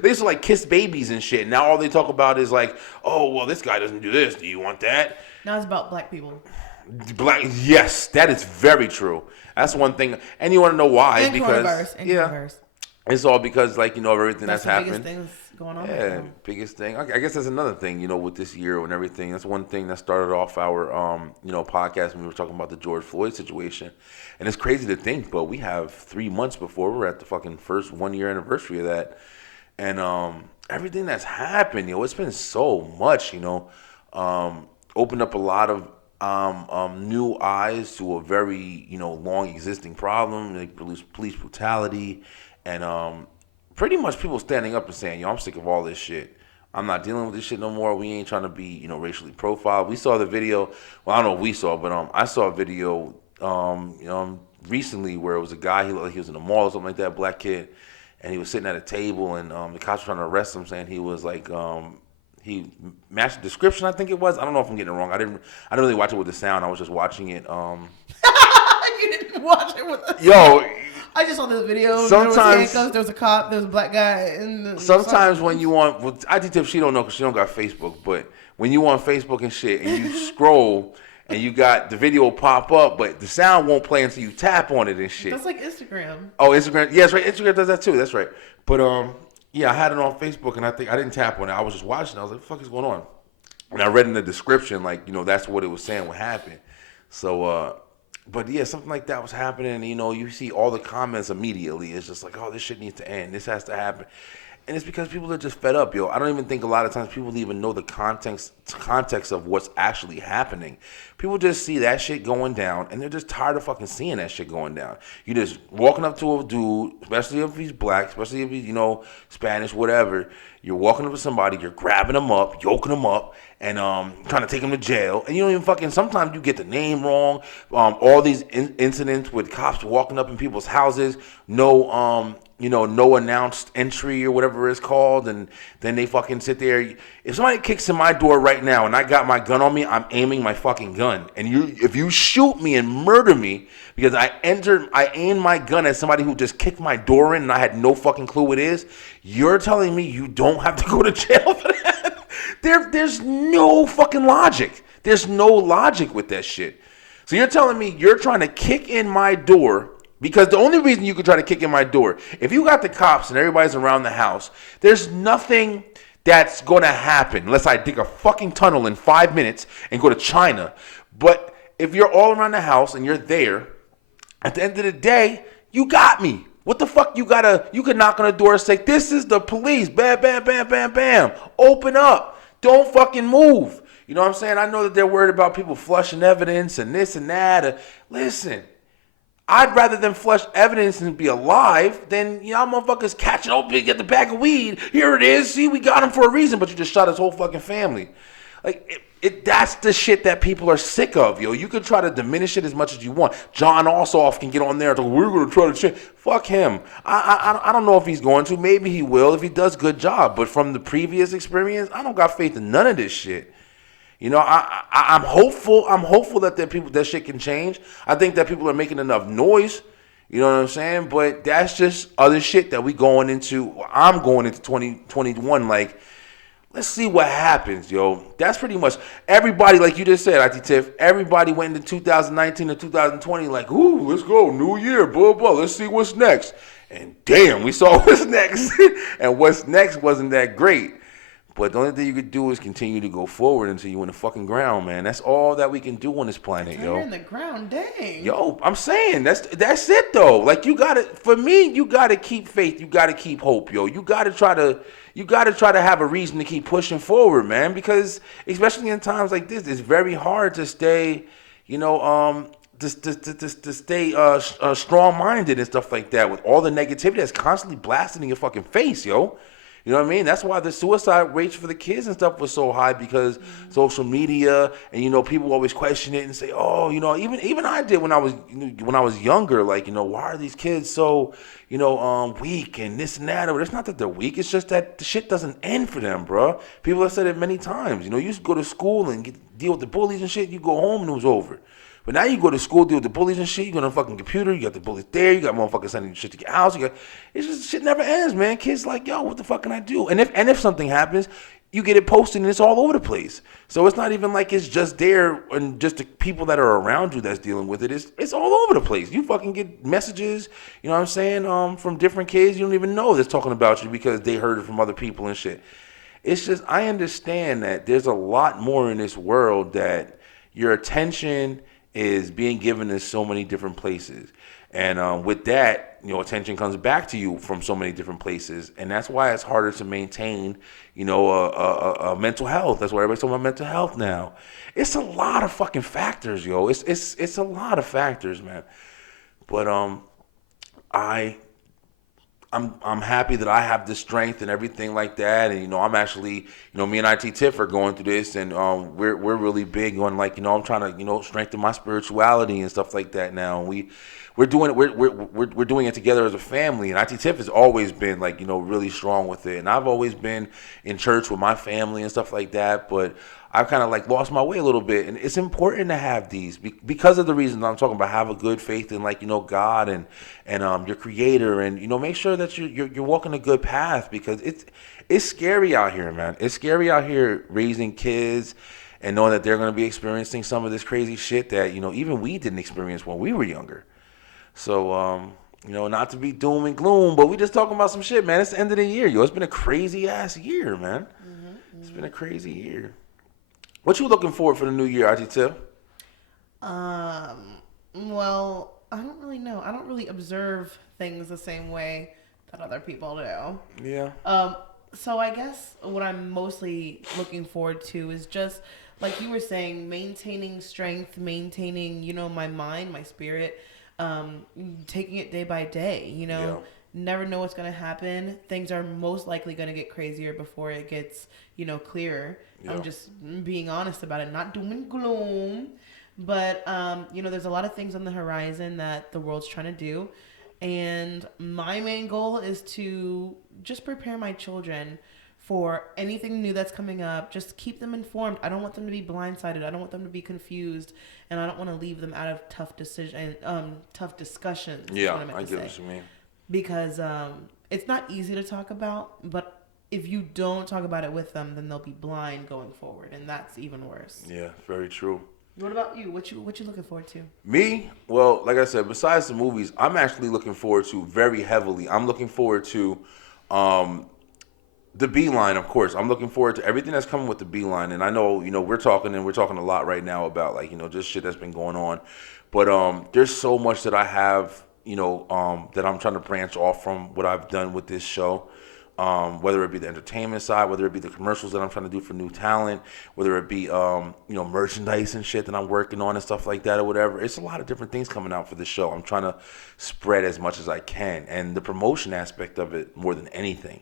They used to like kiss babies and shit. Now all they talk about is like, oh, well, this guy doesn't do this. Do you want that? Now it's about black people. Yes, that is very true. That's one thing. And you want to know why? And because coronavirus. It's all because, like, of everything that's the biggest happened. things going on right Yeah, now. biggest thing. I guess that's another thing, with this year and everything. That's one thing that started off our, podcast when we were talking about the George Floyd situation. And it's crazy to think, but we have 3 months before we're at the fucking first 1 year anniversary of that. And everything that's happened, it's been so much, opened up a lot of new eyes to a very, long existing problem, like police brutality, and pretty much people standing up and saying, "Yo, I'm sick of all this shit. I'm not dealing with this shit no more. We ain't trying to be, racially profiled." We saw the video. Well, I don't know what we saw, but I saw a video, recently where it was a guy. He looked like he was in a mall or something like that, black kid, and he was sitting at a table, and the cops were trying to arrest him, saying he was like, he matched the description. I think it was. I don't know if I'm getting it wrong. I didn't really watch it with the sound. I was just watching it. You didn't watch it with us. Yo. I just saw this video. Sometimes there was a cop, there was a black guy. Sometimes when you want, well, IT Tiff, she don't know because she don't got Facebook. But when you on Facebook and shit, and you scroll, and you got the video pop up, but the sound won't play until you tap on it and shit. That's like Instagram. Oh, Instagram. Yeah, that's right. Instagram does that too. That's right. But yeah, I had it on Facebook, and I think I didn't tap on it. I was just watching. I was like, "What the fuck is going on?" And I read in the description, like, that's what it was saying would happen. So, but yeah, something like that was happening. You see all the comments immediately. It's just like, "Oh, this shit needs to end. This has to happen." And it's because people are just fed up, yo. I don't even think a lot of times people even know the context of what's actually happening. People just see that shit going down, and they're just tired of fucking seeing that shit going down. You just walking up to a dude, especially if he's black, especially if he's, Spanish, whatever. You're walking up to somebody, you're grabbing them up, yoking them up, and trying to take them to jail. And you don't even fucking, sometimes you get the name wrong. All these incidents with cops walking up in people's houses, no announced entry or whatever it's called, and then they fucking sit there. If somebody kicks in my door right now and I got my gun on me, I'm aiming my fucking gun. And if you shoot me and murder me because I aimed my gun at somebody who just kicked my door in and I had no fucking clue what it is, you're telling me you don't have to go to jail for that? There's no fucking logic. There's no logic with that shit. So you're telling me you're trying to kick in my door. Because the only reason you could try to kick in my door, if you got the cops and everybody's around the house, there's nothing that's going to happen unless I dig a fucking tunnel in 5 minutes and go to China. But if you're all around the house and you're there, at the end of the day, you got me. What the fuck you could knock on the door and say, "This is the police, bam, bam, bam, bam, bam. Open up. Don't fucking move." You know what I'm saying? I know that they're worried about people flushing evidence and this and that. Listen. I'd rather them flush evidence and be alive than y'all motherfuckers catching, "Oh, get the bag of weed. Here it is. See, we got him for a reason, but you just shot his whole fucking family." Like, that's the shit that people are sick of, yo. You could try to diminish it as much as you want. John Ossoff can get on there and say, "We're going to try to change." Fuck him. I don't know if he's going to. Maybe he will if he does a good job. But from the previous experience, I don't got faith in none of this shit. I'm hopeful. I'm hopeful that that shit can change. I think that people are making enough noise. You know what I'm saying? But that's just other shit that I'm going into 2021. Like, let's see what happens, yo. That's pretty much everybody, like you just said, IT Tiff. Everybody went into 2019 or 2020 like, "Ooh, let's go, new year, blah, blah. Let's see what's next." And damn, we saw what's next. And what's next wasn't that great. But the only thing you could do is continue to go forward until you're in the fucking ground, man. That's all that we can do on this planet, yo. You're in the ground, dang. Yo, I'm saying that's it though. Like, you gotta keep faith. You gotta keep hope, yo. You gotta try to have a reason to keep pushing forward, man. Because especially in times like this, it's very hard to stay, to stay strong-minded and stuff like that with all the negativity that's constantly blasting in your fucking face, yo. You know what I mean? That's why the suicide rates for the kids and stuff was so high, because social media and people always question it and say, "Oh, even I did when I was younger. Like, why are these kids so weak and this and that?" Or it's not that they're weak. It's just that the shit doesn't end for them, bro. People have said it many times. You used to go to school and deal with the bullies and shit. You go home and it was over. But now you go to school, deal with the bullies and shit. You go on a fucking computer. You got the bullies there. You got motherfuckers sending shit to your house. It's just shit never ends, man. Kids like, "Yo, what the fuck can I do?" And if something happens, you get it posted and it's all over the place. So it's not even like it's just there and just the people that are around you that's dealing with it. It's all over the place. You fucking get messages, you know what I'm saying, from different kids you don't even know that's talking about you because they heard it from other people and shit. It's just, I understand that there's a lot more in this world that your attention is being given in so many different places. And with that, attention comes back to you from so many different places. And that's why it's harder to maintain, a mental health. That's why everybody's talking about mental health now. It's a lot of fucking factors, yo. It's a lot of factors, man. But I I'm happy that I have the strength and everything like that. And, I'm actually, me and IT Tiff are going through this, and we're really big on, like, I'm trying to, strengthen my spirituality and stuff like that now. We're doing it, we're doing it together as a family. And IT Tiff has always been, like, really strong with it. And I've always been in church with my family and stuff like that. But I've kind of, like, lost my way a little bit. And it's important to have these because of the reasons I'm talking about. Have a good faith in, like, God and your creator, and, make sure that you're walking a good path, because it's scary out here, man. It's scary out here raising kids and knowing that they're going to be experiencing some of this crazy shit that, even we didn't experience when we were younger. So, not to be doom and gloom, but we just talking about some shit, man. It's the end of the year, yo. It's been a crazy ass year, man. It's been a crazy year. What you looking forward for the new year, IT Tiff? Well, I don't really know. I don't really observe things the same way that other people do. Yeah. So I guess what I'm mostly looking forward to is just, like you were saying, maintaining strength, maintaining, my mind, my spirit, taking it day by day, Yeah. Never know what's going to happen. Things are most likely going to get crazier before it gets, clearer. Yeah. I'm just being honest about it, not doom and gloom. But, there's a lot of things on the horizon that the world's trying to do. And my main goal is to just prepare my children for anything new that's coming up. Just keep them informed. I don't want them to be blindsided. I don't want them to be confused. And I don't want to leave them out of tough discussions. Yeah, I get what you mean. Because it's not easy to talk about, but if you don't talk about it with them, then they'll be blind going forward. And that's even worse. Yeah, very true. What about you? What you looking forward to? Me? Well, like I said, besides the movies, I'm actually looking forward to very heavily. I'm looking forward to the Beeline, of course. I'm looking forward to everything that's coming with the Beeline. And I know, we're talking a lot right now about, like, just shit that's been going on. But there's so much that I have, that I'm trying to branch off from what I've done with this show. Whether it be the entertainment side, whether it be the commercials that I'm trying to do for new talent, whether it be, merchandise and shit that I'm working on and stuff like that or whatever. It's a lot of different things coming out for the show. I'm trying to spread as much as I can. And the promotion aspect of it, more than anything,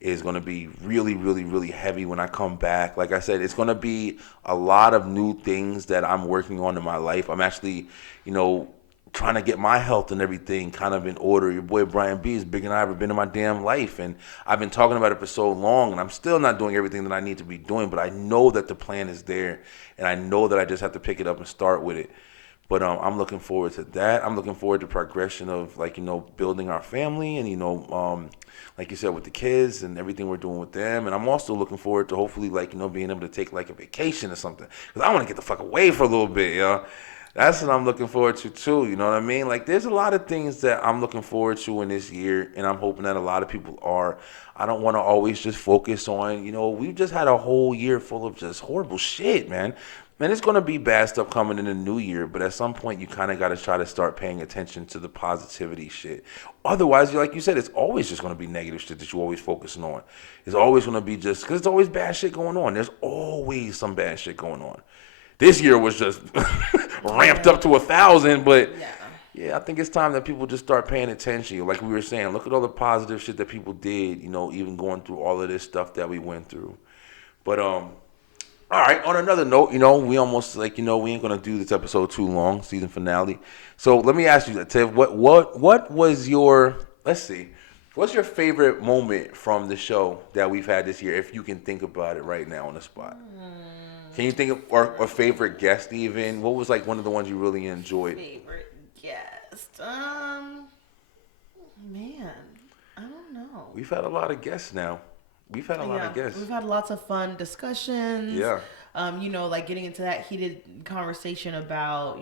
is going to be really, really, really heavy when I come back. Like I said, it's going to be a lot of new things that I'm working on in my life. I'm actually, trying to get my health and everything kind of in order. Your boy Brian B is bigger than I've ever been in my damn life. And I've been talking about it for so long, and I'm still not doing everything that I need to be doing, but I know that the plan is there, and I know that I just have to pick it up and start with it. But I'm looking forward to that. I'm looking forward to progression of, like, building our family and, like you said, with the kids and everything we're doing with them. And I'm also looking forward to hopefully, like, being able to take, like, a vacation or something. Because I want to get the fuck away for a little bit, yo. That's what I'm looking forward to, too. You know what I mean? Like, there's a lot of things that I'm looking forward to in this year, and I'm hoping that a lot of people are. I don't want to always just focus on, we've just had a whole year full of just horrible shit, man. And it's going to be bad stuff coming in the new year, but at some point, you kind of got to try to start paying attention to the positivity shit. Otherwise, like you said, it's always just going to be negative shit that you're always focusing on. It's always going to be just, because it's always bad shit going on. There's always some bad shit going on. This year was just ramped up to 1,000, but yeah, I think it's time that people just start paying attention. Like we were saying, look at all the positive shit that people did, even going through all of this stuff that we went through. But all right, on another note, we almost, like, we ain't gonna do this episode too long, season finale. So let me ask you, Tiff, what was your, let's see, what's your favorite moment from the show that we've had this year, if you can think about it right now on the spot? Can you think of or favorite guest even? What was, like, one of the ones you really enjoyed? Favorite guest? Man, I don't know. We've had a lot of guests now. We've had a lot Yeah, of guests. we've had lots of fun discussions. Yeah. Like getting into that heated conversation about,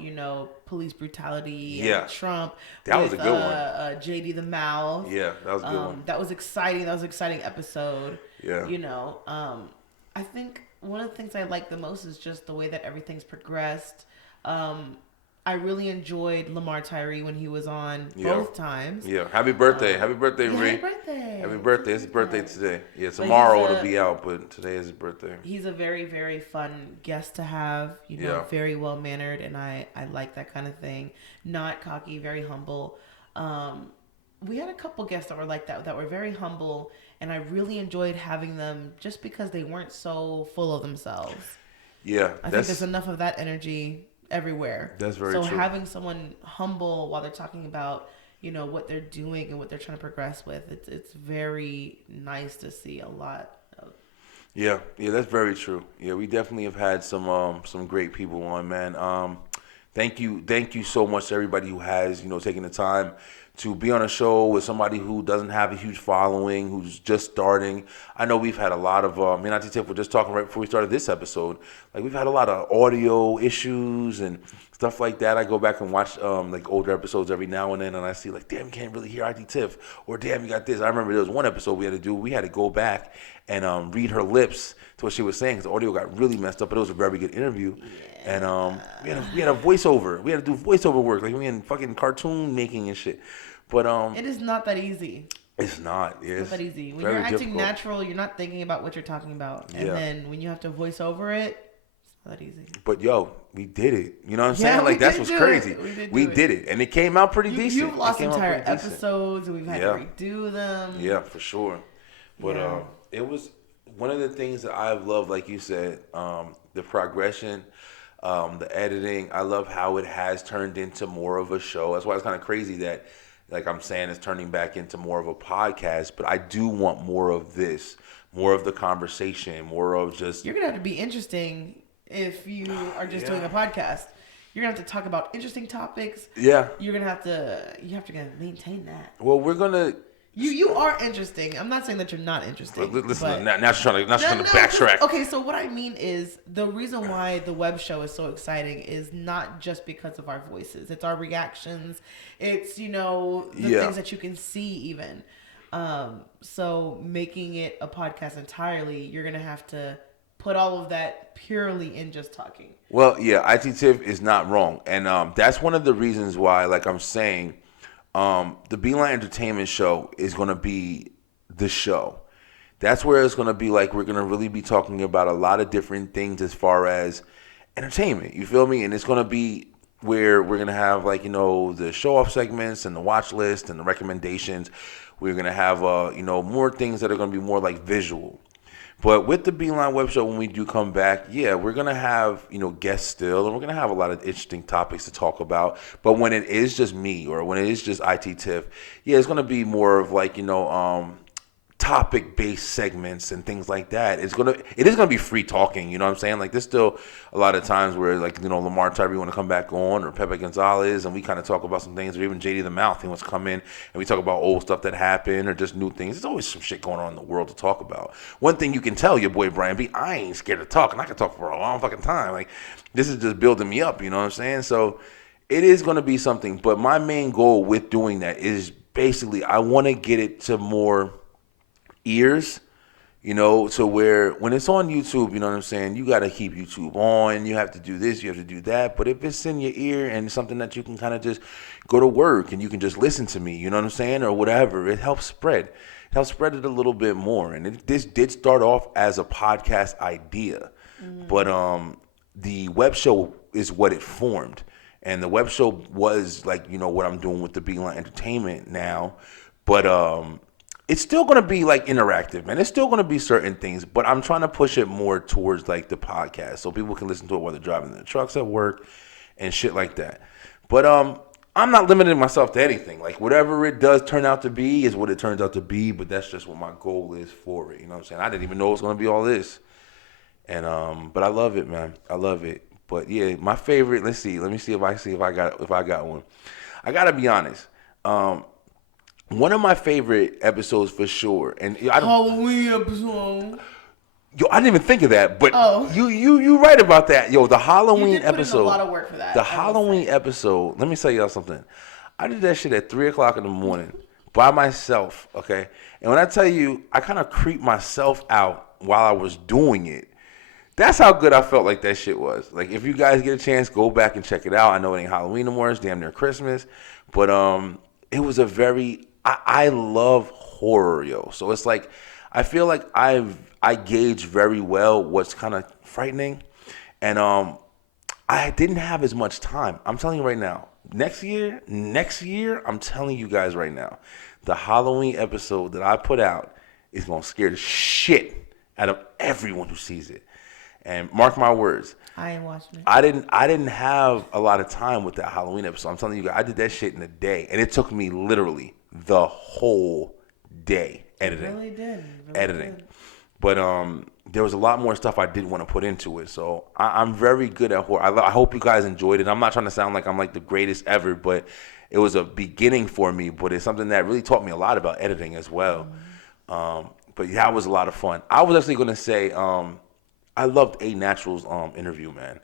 police brutality Yeah. and Trump That was with a good one. JD the Mouth. Yeah, that was a good one. That was exciting. That was an exciting episode. Yeah. I think one of the things I like the most is just the way that everything's progressed. I really enjoyed Lamar Tyree when he was on both times. Yeah. Happy birthday. Happy birthday, Yeah, Ree. happy birthday. Happy birthday. It's his birthday today. Yeah, But tomorrow it'll be out, but today is his birthday. He's a very, very fun guest to have. Very well mannered, and I like that kind of thing. Not cocky, very humble. We had a couple guests that were like that were very humble, and I really enjoyed having them just because they weren't so full of themselves. Yeah, I think there's enough of that energy everywhere. That's very true. true. So having someone humble while they're talking about what they're doing and what they're trying to progress with, it's very nice to see a lot of. Yeah, that's very true. Yeah, we definitely have had some great people on, man. Thank you so much to everybody who has taken the time to be on a show with somebody who doesn't have a huge following, who's just starting. I know we've had a lot of, me and Auntie Tiff were just talking right before we started this episode. Like, we've had a lot of audio issues and stuff like that. I go back and watch like older episodes every now and then, and I see like, damn, you can't really hear Auntie Tiff, or damn, you got this. I remember there was one episode we had to go back and read her lips to what she was saying because the audio got really messed up, but it was a very good interview. And we had a voiceover. We had to do voiceover work, like we in fucking cartoon making and shit. But it is not that easy. It's not. It's not that easy. When you're acting natural, you're not thinking about what you're talking about, and then when you have to voice over it, it's not that easy. But we did it. You know what I'm saying? Like, that's what's crazy. We did it, and it came out pretty decent. You've lost entire episodes, and we've had to redo them. Yeah, for sure. But it was one of the things that I've loved, like you said, the progression. The editing, I love how it has turned into more of a show. That's why it's kind of crazy that, like I'm saying, it's turning back into more of a podcast. But I do want more of this, more of the conversation, more of just. You're gonna have to be interesting if you are just doing a podcast. You're gonna have to talk about interesting topics. Yeah. You have to maintain that. Well, we're gonna. You are interesting. I'm not saying that you're not interesting. Listen, now trying to backtrack. Okay, so what I mean is the reason why the web show is so exciting is not just because of our voices. It's our reactions. It's the things that you can see even. So making it a podcast entirely, you're gonna have to put all of that purely in just talking. Well, yeah, IT Tiff is not wrong, and that's one of the reasons why, like I'm saying. The Beeline Entertainment Show is going to be the show. That's where it's going to be like we're going to really be talking about a lot of different things as far as entertainment. You feel me? And it's going to be where we're going to have like, the show off segments and the watch list and the recommendations. We're going to have, more things that are going to be more like visual. But with the Beeline Web Show, when we do come back, we're going to have, guests still, and we're going to have a lot of interesting topics to talk about. But when it is just me or when it is just IT Tiff, it's going to be more of like, topic-based segments and things like that. It is gonna be free talking, you know what I'm saying? Like, there's still a lot of times where, like, Lamar Tyree want to come back on, or Pepe Gonzalez, and we kind of talk about some things, or even JD the Mouth, he wants to come in, and we talk about old stuff that happened, or just new things. There's always some shit going on in the world to talk about. One thing you can tell your boy Brian B, I ain't scared to talk, and I can talk for a long fucking time. Like, this is just building me up, you know what I'm saying? So, it is going to be something, but my main goal with doing that is basically I want to get it to more ears, to where when it's on YouTube, you know what I'm saying, you got to keep YouTube on, you have to do this, you have to do that, but if it's in your ear and something that you can kind of just go to work and you can just listen to me, you know what I'm saying, or whatever, it helps spread it a little bit more. And this did start off as a podcast idea, but the web show is what it formed, and the web show was like, what I'm doing with the Beeline Entertainment now, but it's still going to be like interactive, man. It's still going to be certain things, but I'm trying to push it more towards like the podcast so people can listen to it while they're driving their trucks at work and shit like that. But I'm not limiting myself to anything. Like, whatever it does turn out to be is what it turns out to be, but that's just what my goal is for it. You know what I'm saying? I didn't even know it was going to be all this. And but I love it, man. I love it. But yeah, my favorite, let me see if I got one. I got to be honest. one of my favorite episodes for sure, and I don't. Halloween episode. Yo, I didn't even think of that, but Oh. you right about that. Yo, the You Halloween did put in episode. a lot of work for that. The I will Halloween say. episode. Let me tell y'all something. I did that shit at 3:00 in the morning by myself. Okay, and when I tell you, I kind of creeped myself out while I was doing it. That's how good I felt like that shit was. Like, if you guys get a chance, go back and check it out. I know it ain't Halloween no more. It's damn near Christmas, but it was a very. I love horror, yo. So it's like, I feel like I gauge very well what's kind of frightening, and I didn't have as much time. I'm telling you right now. Next year, I'm telling you guys right now, the Halloween episode that I put out is gonna scare the shit out of everyone who sees it. And mark my words, I ain't watching it. I didn't have a lot of time with that Halloween episode. I'm telling you guys, I did that shit in a day, and it took me literally the whole day editing. It really did. It really editing. did. But there was a lot more stuff I did want to put into it. So I'm very good at horror. I hope you guys enjoyed it. I'm not trying to sound like I'm like the greatest ever, but it was a beginning for me. But it's something that really taught me a lot about editing as well. But yeah, it was a lot of fun. I was actually going to say I loved A Natural's interview, man.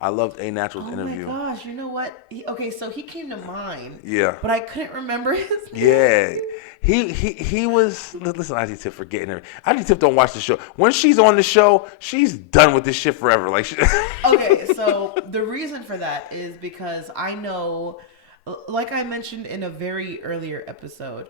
I loved A Natural's interview. Oh my gosh, you know what? Okay, so he came to mind. Yeah. But I couldn't remember his name. Yeah. He was, listen, Auntie Tiff forgetting her. Auntie Tiff don't watch the show. When she's on the show, she's done with this shit forever. Like, Okay, so the reason for that is because I know, like I mentioned in a very earlier episode,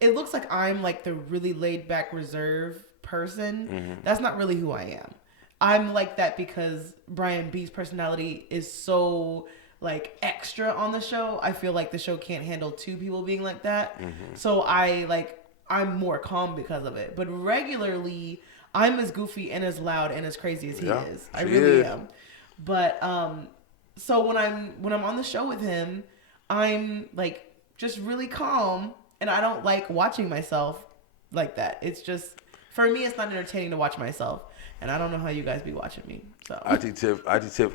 it looks like I'm like the really laid back, reserved person. Mm-hmm. That's not really who I am. I'm like that because Brian B's personality is so like extra on the show. I feel like the show can't handle two people being like that. Mm-hmm. So I'm more calm because of it. But regularly I'm as goofy and as loud and as crazy as he is. I really am. But so when I'm on the show with him, I'm like just really calm, and I don't like watching myself like that. It's just, for me, it's not entertaining to watch myself. And I don't know how you guys be watching me. So Auntie Tiff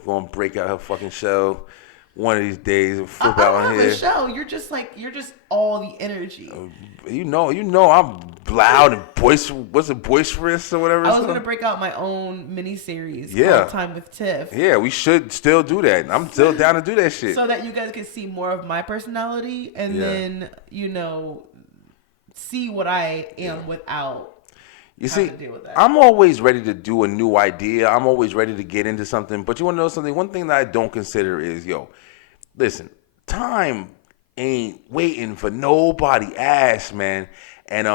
gonna break out her fucking show one of these days and flip I out don't on have here. a show. You're just all the energy. You know, I'm loud and boisterous or whatever. I was gonna break out my own mini series Yeah. called Time with Tiff. Yeah, we should still do that. I'm still down to do that shit. So that you guys can see more of my personality, and then see what I am without. You see, to deal with that. I'm always ready to do a new idea. I'm always ready to get into something. But you want to know something? One thing that I don't consider is, listen, time ain't waiting for nobody ass, man. And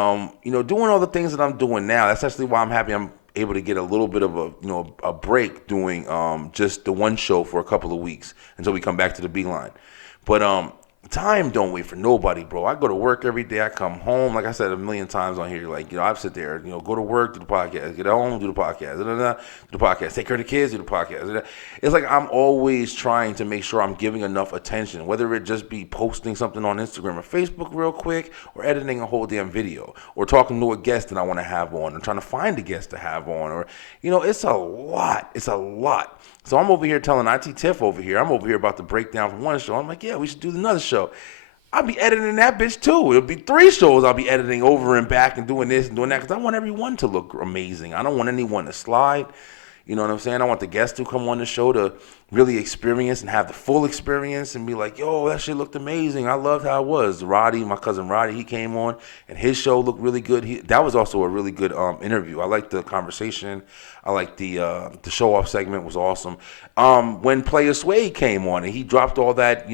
doing all the things that I'm doing now, that's actually why I'm happy I'm able to get a little bit of a break doing just the one show for a couple of weeks until we come back to the Beeline. But time don't wait for nobody, bro. I go to work every day. I come home, like I said a million times on here. Like, I sit there, go to work, do the podcast, get home, do the podcast, do the podcast, take care of the kids, do the podcast. It's like I'm always trying to make sure I'm giving enough attention, whether it just be posting something on Instagram or Facebook real quick, or editing a whole damn video, or talking to a guest that I want to have on, or trying to find a guest to have on, or it's a lot. It's a lot. So I'm over here telling IT Tiff over here, I'm over here about to break down from one show. I'm like, yeah, we should do another show. I'll be editing that bitch too. It'll be 3 shows I'll be editing over and back and doing this and doing that, because I want everyone to look amazing. I don't want anyone to slide. You know what I'm saying? I want the guests to come on the show to really experience and have the full experience and be like, yo, that shit looked amazing. I loved how it was. Roddy, my cousin Roddy, he came on and his show looked really good. That was also a really good interview. I liked the conversation. I liked the show off segment was awesome. When Player Sway came on and he dropped all that,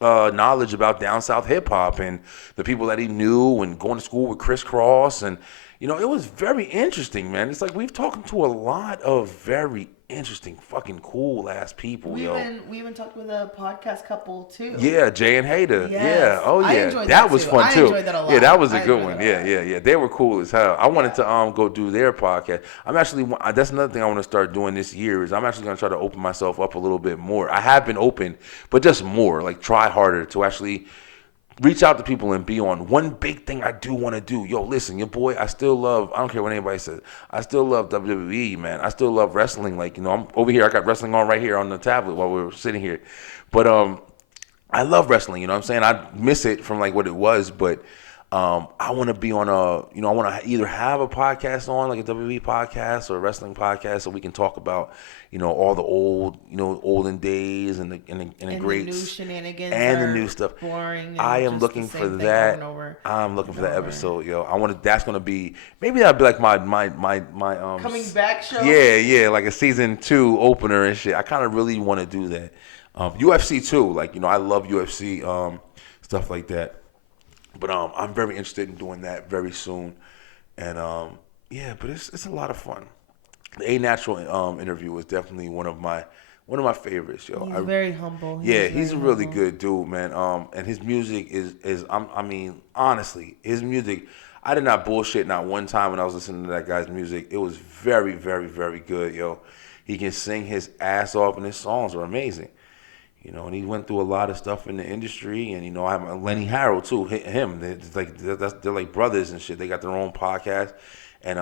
knowledge about down south hip hop and the people that he knew and going to school with Criss Cross, and it was very interesting, man. It's like we've talked to a lot of very interesting, fucking cool ass people, We even talked with a podcast couple too. Yeah, Jay and Hayder. Yes. Yeah. Oh I yeah. enjoyed That that was too. fun I too. enjoyed that a lot. Yeah, that was a I good enjoyed one. that a Yeah, lot. yeah. They were cool as hell. I wanted to go do their podcast. That's another thing I want to start doing this year is I'm actually going to try to open myself up a little bit more. I have been open, but just more, like try harder to actually reach out to people and be on. One big thing I do want to do. Yo, listen, your boy, I don't care what anybody says. I still love WWE, man. I still love wrestling. Like, I'm over here. I got wrestling on right here on the tablet while we were sitting here. But I love wrestling, you know what I'm saying? I miss it from like what it was, but I want to be on I want to either have a podcast on like a WWE podcast or a wrestling podcast so we can talk about, all the old, olden days and the And the new greats shenanigans and the are new stuff. boring I and am just the looking for same thing over and that. over I'm looking and for that over. episode, yo. That's gonna be maybe that'll be like my Coming back show? yeah, like a season 2 opener and shit. I kind of really want to do that. UFC too, like I love UFC stuff like that. But I'm very interested in doing that very soon, and yeah, but it's a lot of fun. The A Natural interview was definitely one of my favorites, yo. He's very humble. Yeah, He's he's a very really humble. good dude, man. And his music is I mean, honestly, his music. I did not bullshit not one time when I was listening to that guy's music. It was very, very, very good, yo. He can sing his ass off, and his songs are amazing. And he went through a lot of stuff in the industry, and I have Lenny Harrell too. Him, they're like brothers and shit. They got their own podcast, and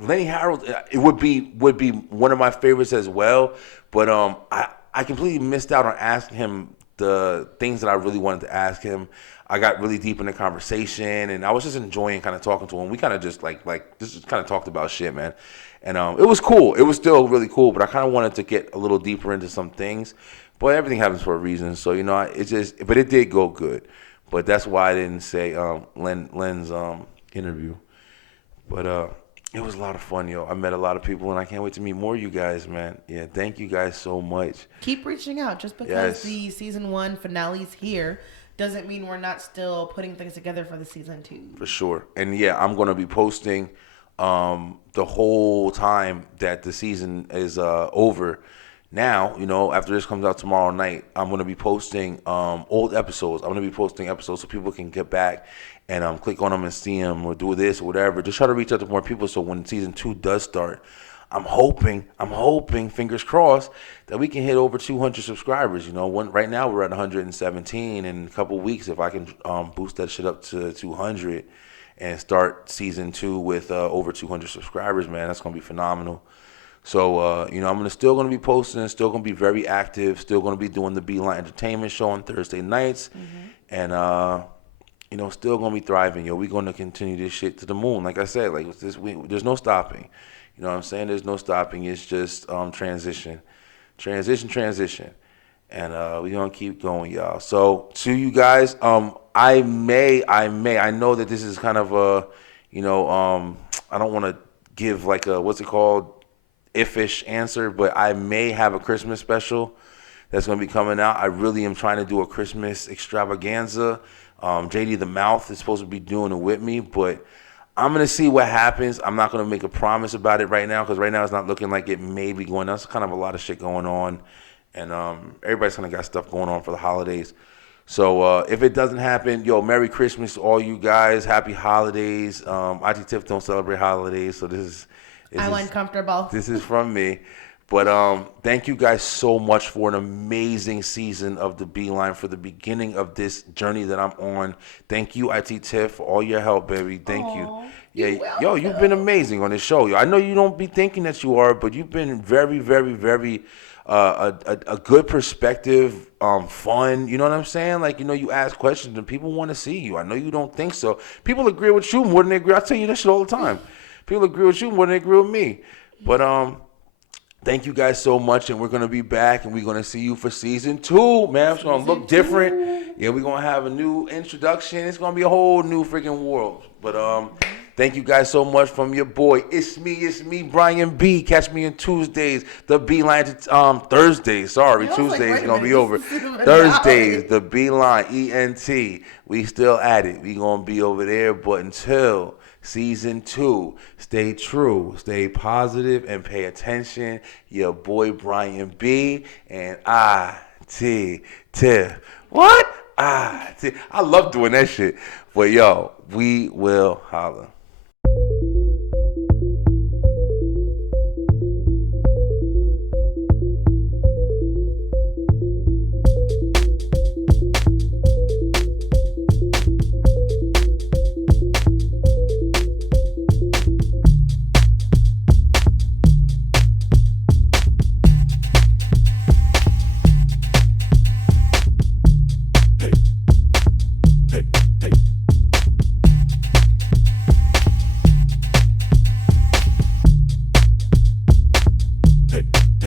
Lenny Harrell, it would be one of my favorites as well. But I completely missed out on asking him the things that I really wanted to ask him. I got really deep in the conversation, and I was just enjoying kind of talking to him. We kind of just like just kind of talked about shit, man. And it was cool. It was still really cool, but I kind of wanted to get a little deeper into some things. But everything happens for a reason, so but it did go good. But that's why I didn't say Len's interview. But it was a lot of fun, yo. I met a lot of people, and I can't wait to meet more of you guys, man. Yeah, thank you guys so much. Keep reaching out. Just because Yes. the season 1 finale's here doesn't mean we're not still putting things together for the season 2. For sure. And yeah, I'm going to be posting the whole time that the season is over. Now, after this comes out tomorrow night, I'm going to be posting old episodes. I'm going to be posting episodes so people can get back and click on them and see them or do this or whatever. Just try to reach out to more people so when season 2 does start, I'm hoping, fingers crossed, that we can hit over 200 subscribers. Right now we're at 117. In a couple weeks, if I can boost that shit up to 200 and start season 2 with over 200 subscribers, man, that's going to be phenomenal. So, I'm still going to be posting, still going to be very active, still going to be doing the Beeline Entertainment Show on Thursday nights, and, still going to be thriving, yo. We're going to continue this shit to the moon. Like I said, like there's no stopping. You know what I'm saying? There's no stopping. It's just transition. And we're going to keep going, y'all. So, to you guys, I know that this is kind of a, I don't want to give like a, what's it called? If-ish answer, but I may have a Christmas special that's going to be coming out. I really am trying to do a Christmas extravaganza. JD the Mouth is supposed to be doing it with me, but I'm going to see what happens. I'm not going to make a promise about it right now because right now it's not looking like it may be going on. There's kind of a lot of shit going on, and everybody's kind of got stuff going on for the holidays. So if it doesn't happen, yo, Merry Christmas to all you guys. Happy holidays. IT Tiff don't celebrate holidays, so I'm uncomfortable. This is from me. But thank you guys so much for an amazing season of the Beeline, for the beginning of this journey that I'm on. Thank you, IT Tiff, for all your help, baby. Thank you. Yeah, yo, you've been amazing on this show. Yo, I know you don't be thinking that you are, but you've been very, very, very a good perspective, fun. You know what I'm saying? Like, you ask questions and people want to see you. I know you don't think so. People agree with you more than they agree. I tell you that shit all the time. People agree with you more than they agree with me. But thank you guys so much, and we're gonna be back, and we're gonna see you for season 2, man. It's gonna look different. Yeah, we're gonna have a new introduction. It's gonna be a whole new freaking world. But thank you guys so much from your boy. It's me, Brian B. Catch me on Tuesdays. The Beeline Thursdays. Sorry, I was like, Tuesdays wait a gonna be minute, over. this is the Thursdays, finale. the Beeline ENT. We still at it. We gonna be over there, but until season 2, stay true, stay positive, and pay attention. Your boy Brian B. and Tiff. What? I love doing that shit. But yo, we will holla.